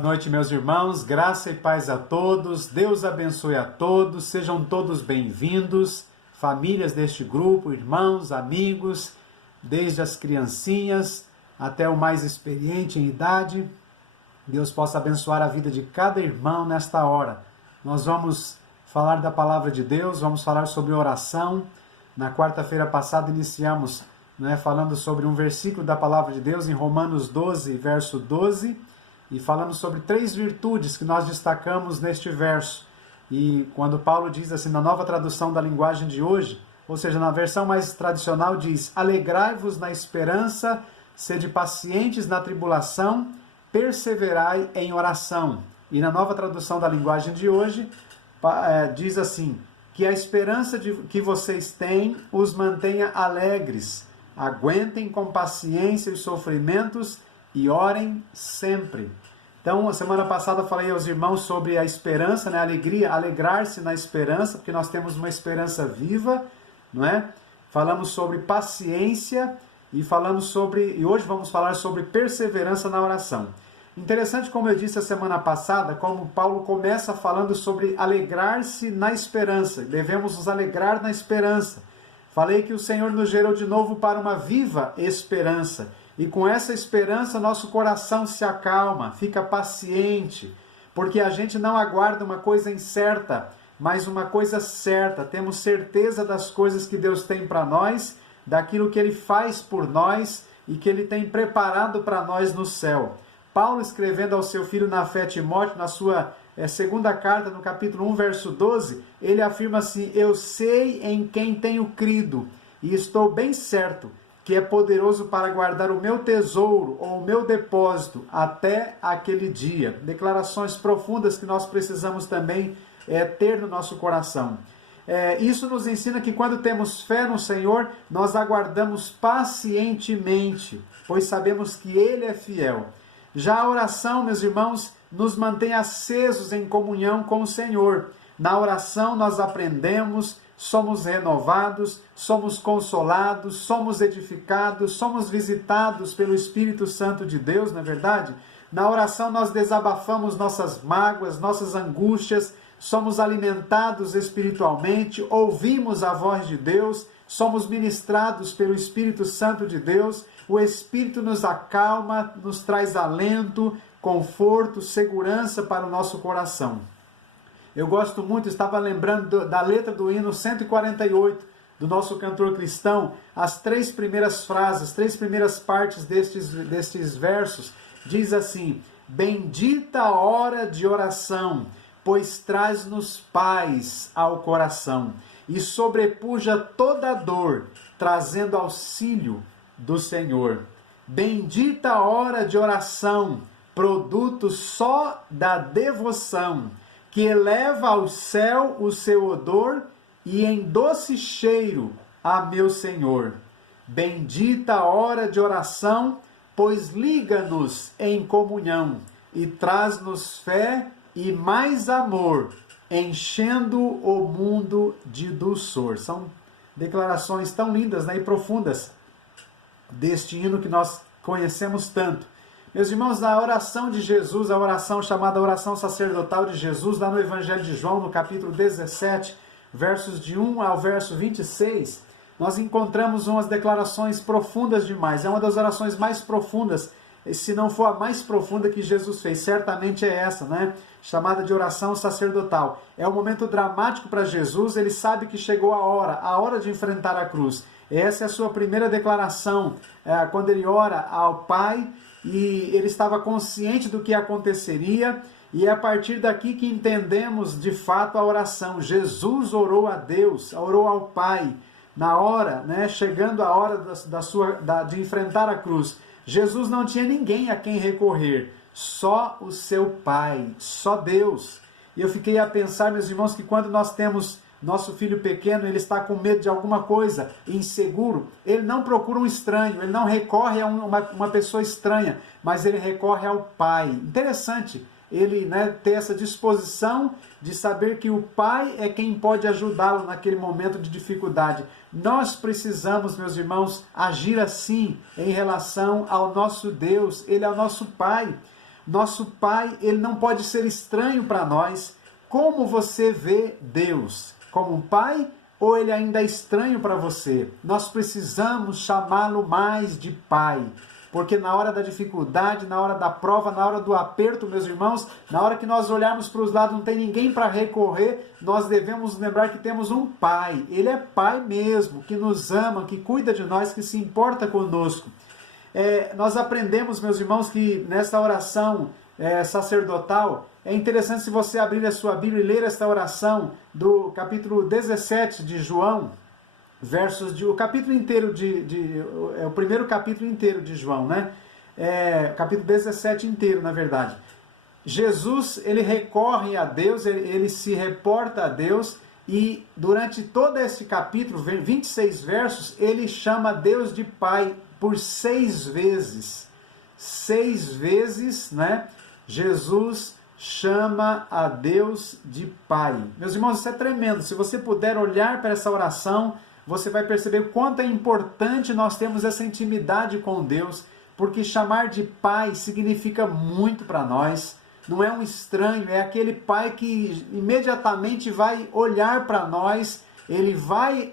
Boa noite, meus irmãos, graça e paz a todos, Deus abençoe a todos, sejam todos bem-vindos, famílias deste grupo, irmãos, amigos, desde as criancinhas até o mais experiente em idade. Deus possa abençoar a vida de cada irmão nesta hora. Nós vamos falar da palavra de Deus, vamos falar sobre oração. Na quarta-feira passada iniciamos falando sobre um versículo da palavra de Deus em Romanos 12, verso 12, e falamos sobre 3 virtudes que nós destacamos neste verso. E quando Paulo diz assim, na nova tradução da linguagem de hoje, ou seja, na versão mais tradicional diz, alegrai-vos na esperança, sede pacientes na tribulação, perseverai em oração. E na nova tradução da linguagem de hoje, diz assim, que a esperança que vocês têm os mantenha alegres, aguentem com paciência os sofrimentos e orem sempre. Então, a semana passada eu falei aos irmãos sobre a esperança, a alegria, alegrar-se na esperança, porque nós temos uma esperança viva, não é? Falamos sobre paciência e hoje vamos falar sobre perseverança na oração. Interessante, como eu disse a semana passada, como Paulo começa falando sobre alegrar-se na esperança. Devemos nos alegrar na esperança. Falei que o Senhor nos gerou de novo para uma viva esperança. E com essa esperança, nosso coração se acalma, fica paciente, porque a gente não aguarda uma coisa incerta, mas uma coisa certa. Temos certeza das coisas que Deus tem para nós, daquilo que Ele faz por nós e que Ele tem preparado para nós no céu. Paulo, escrevendo ao seu filho na fé Timóteo, na sua segunda carta, no capítulo 1, verso 12, ele afirma assim, eu sei em quem tenho crido e estou bem certo que é poderoso para guardar o meu tesouro ou o meu depósito até aquele dia. Declarações profundas que nós precisamos também ter no nosso coração. Isso nos ensina que quando temos fé no Senhor, nós aguardamos pacientemente, pois sabemos que Ele é fiel. Já a oração, meus irmãos, nos mantém acesos em comunhão com o Senhor. Na oração nós aprendemos, somos renovados, somos consolados, somos edificados, somos visitados pelo Espírito Santo de Deus, não é verdade? Na oração nós desabafamos nossas mágoas, nossas angústias, somos alimentados espiritualmente, ouvimos a voz de Deus, somos ministrados pelo Espírito Santo de Deus, o Espírito nos acalma, nos traz alento, conforto, segurança para o nosso coração. Eu gosto muito, estava lembrando da letra do hino 148 do nosso cantor cristão, as 3 primeiras frases, 3 primeiras partes destes versos, diz assim, bendita a hora de oração, pois traz-nos paz ao coração e sobrepuja toda dor, trazendo auxílio do Senhor. Bendita a hora de oração, produto só da devoção, que eleva ao céu o seu odor e em doce cheiro a meu Senhor. Bendita a hora de oração, pois liga-nos em comunhão e traz-nos fé e mais amor, enchendo o mundo de dulçor. São declarações tão lindas e profundas deste hino que nós conhecemos tanto. Meus irmãos, na oração de Jesus, a oração chamada oração sacerdotal de Jesus, lá no Evangelho de João, no capítulo 17, versos de 1 ao verso 26, nós encontramos umas declarações profundas demais. É uma das orações mais profundas, se não for a mais profunda que Jesus fez, certamente é essa, chamada de oração sacerdotal. É um momento dramático para Jesus, ele sabe que chegou a hora de enfrentar a cruz. Essa é a sua primeira declaração, quando ele ora ao Pai, e ele estava consciente do que aconteceria, e é a partir daqui que entendemos de fato a oração. Jesus orou a Deus, orou ao Pai, na hora, chegando a hora de enfrentar a cruz. Jesus não tinha ninguém a quem recorrer, só o seu Pai, só Deus. E eu fiquei a pensar, meus irmãos, que quando nós temos nosso filho pequeno, ele está com medo de alguma coisa, inseguro, ele não procura um estranho, ele não recorre a uma pessoa estranha, mas ele recorre ao Pai. Interessante ele ter essa disposição de saber que o Pai é quem pode ajudá-lo naquele momento de dificuldade. Nós precisamos, meus irmãos, agir assim em relação ao nosso Deus. Ele é o nosso Pai. Nosso Pai, ele não pode ser estranho para nós. Como você vê Deus? Como um pai ou ele ainda é estranho para você? Nós precisamos chamá-lo mais de Pai. Porque na hora da dificuldade, na hora da prova, na hora do aperto, meus irmãos, na hora que nós olharmos para os lados, não tem ninguém para recorrer, nós devemos lembrar que temos um Pai. Ele é Pai mesmo, que nos ama, que cuida de nós, que se importa conosco. Nós aprendemos, meus irmãos, que nessa oração sacerdotal, é interessante se você abrir a sua Bíblia e ler esta oração do capítulo 17 de João, o capítulo inteiro o primeiro capítulo inteiro de João, né? Capítulo 17 inteiro, na verdade. Jesus, ele recorre a Deus, ele se reporta a Deus, e durante todo esse capítulo, 26 versos, ele chama Deus de Pai por 6 vezes. 6 vezes, né? Jesus chama a Deus de Pai. Meus irmãos, isso é tremendo. Se você puder olhar para essa oração, você vai perceber o quanto é importante nós termos essa intimidade com Deus, porque chamar de Pai significa muito para nós. Não é um estranho, é aquele Pai que imediatamente vai olhar para nós, ele vai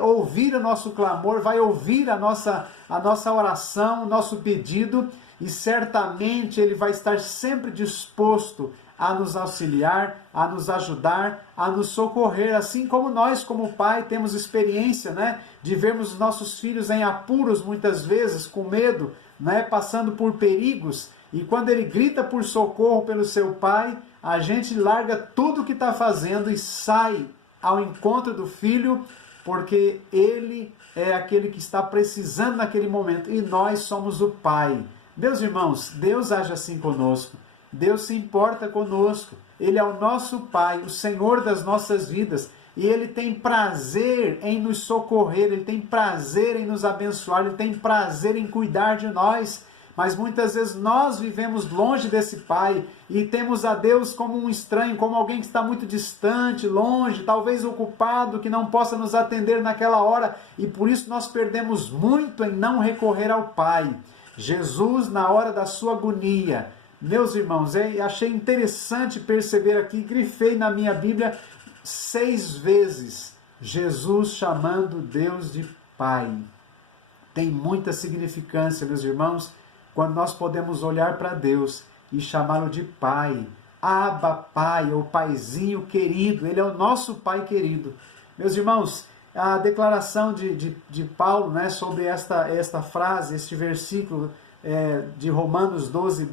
ouvir o nosso clamor, vai ouvir a nossa oração, o nosso pedido, e certamente ele vai estar sempre disposto a nos auxiliar, a nos ajudar, a nos socorrer, assim como nós, como pai, temos experiência, né, de vermos os nossos filhos em apuros muitas vezes, com medo, né, passando por perigos, e quando ele grita por socorro pelo seu pai, a gente larga tudo o que está fazendo e sai ao encontro do filho, porque ele é aquele que está precisando naquele momento, e nós somos o pai. Meus irmãos, Deus age assim conosco. Deus se importa conosco, Ele é o nosso Pai, o Senhor das nossas vidas, e Ele tem prazer em nos socorrer, Ele tem prazer em nos abençoar, Ele tem prazer em cuidar de nós, mas muitas vezes nós vivemos longe desse Pai, e temos a Deus como um estranho, como alguém que está muito distante, longe, talvez ocupado, que não possa nos atender naquela hora, e por isso nós perdemos muito em não recorrer ao Pai. Jesus, na hora da sua agonia, meus irmãos, achei interessante perceber aqui, grifei na minha Bíblia 6 vezes, Jesus chamando Deus de Pai. Tem muita significância, meus irmãos, quando nós podemos olhar para Deus e chamá-lo de Pai. Abba, Pai, ou Paizinho querido, Ele é o nosso Pai querido. Meus irmãos, a declaração de Paulo, né, sobre esta frase, este versículo de Romanos 12,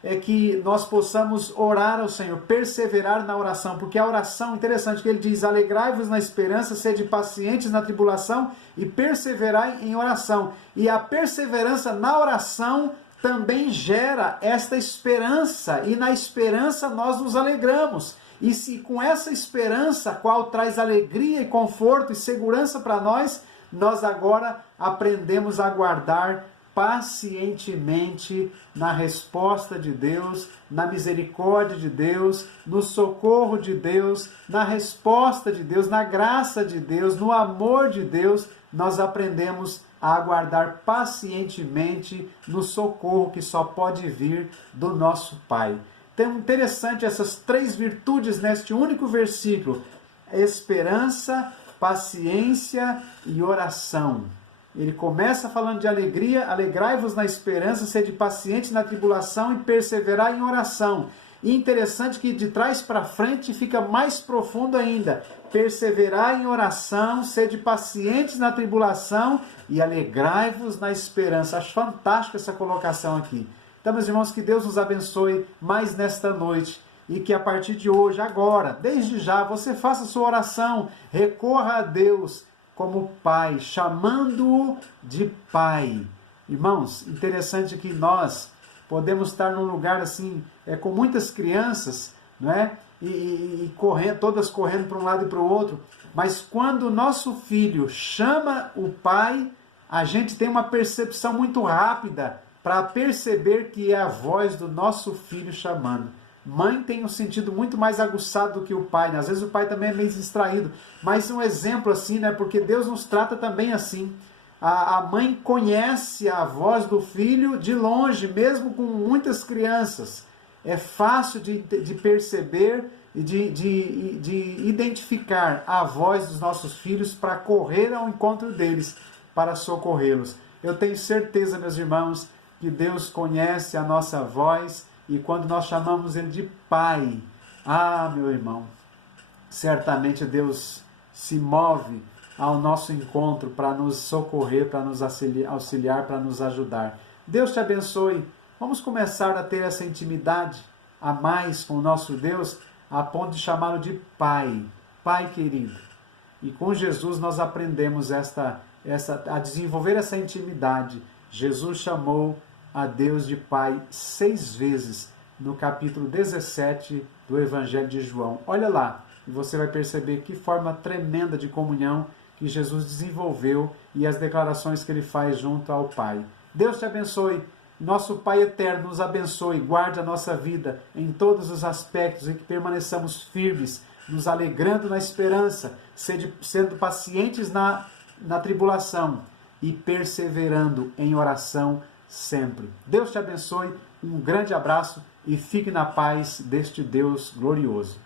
é que nós possamos orar ao Senhor, perseverar na oração, porque a oração, interessante que ele diz, alegrai-vos na esperança, sede pacientes na tribulação e perseverai em oração. E a perseverança na oração também gera esta esperança, e na esperança nós nos alegramos. E se com essa esperança, qual traz alegria e conforto e segurança para nós, nós agora aprendemos a aguardar pacientemente na resposta de Deus, na misericórdia de Deus, no socorro de Deus, na resposta de Deus, na graça de Deus, no amor de Deus, nós aprendemos a aguardar pacientemente no socorro que só pode vir do nosso Pai. Então, interessante essas 3 virtudes neste único versículo: esperança, paciência e oração. Ele começa falando de alegria, alegrai-vos na esperança, sede pacientes na tribulação e perseverai em oração. E interessante que de trás para frente fica mais profundo ainda. Perseverai em oração, sede pacientes na tribulação e alegrai-vos na esperança. Acho fantástica essa colocação aqui. Então, meus irmãos, que Deus nos abençoe mais nesta noite. E que a partir de hoje, agora, desde já, você faça sua oração, recorra a Deus como Pai, chamando-o de Pai. Irmãos, interessante que nós podemos estar num lugar assim, com muitas crianças, não é? E correndo, todas correndo para um lado e para o outro, mas quando o nosso filho chama o Pai, a gente tem uma percepção muito rápida para perceber que é a voz do nosso filho chamando. Mãe tem um sentido muito mais aguçado do que o pai, né? Às vezes o pai também é meio distraído, mas um exemplo assim, né? Porque Deus nos trata também assim. A mãe conhece a voz do filho de longe, mesmo com muitas crianças. É fácil de perceber e de identificar a voz dos nossos filhos para correr ao encontro deles, para socorrê-los. Eu tenho certeza, meus irmãos, que Deus conhece a nossa voz e quando nós chamamos Ele de Pai, meu irmão, certamente Deus se move ao nosso encontro para nos socorrer, para nos auxiliar, para nos ajudar. Deus te abençoe. Vamos começar a ter essa intimidade a mais com o nosso Deus, a ponto de chamá-lo de Pai, Pai querido. E com Jesus nós aprendemos a desenvolver essa intimidade. Jesus chamou a Deus de Pai 6 vezes no capítulo 17 do Evangelho de João. Olha lá, e você vai perceber que forma tremenda de comunhão que Jesus desenvolveu e as declarações que ele faz junto ao Pai. Deus te abençoe. Nosso Pai eterno nos abençoe, guarde a nossa vida em todos os aspectos e que permaneçamos firmes, nos alegrando na esperança, sendo pacientes na tribulação e perseverando em oração sempre. Deus te abençoe, um grande abraço e fique na paz deste Deus glorioso.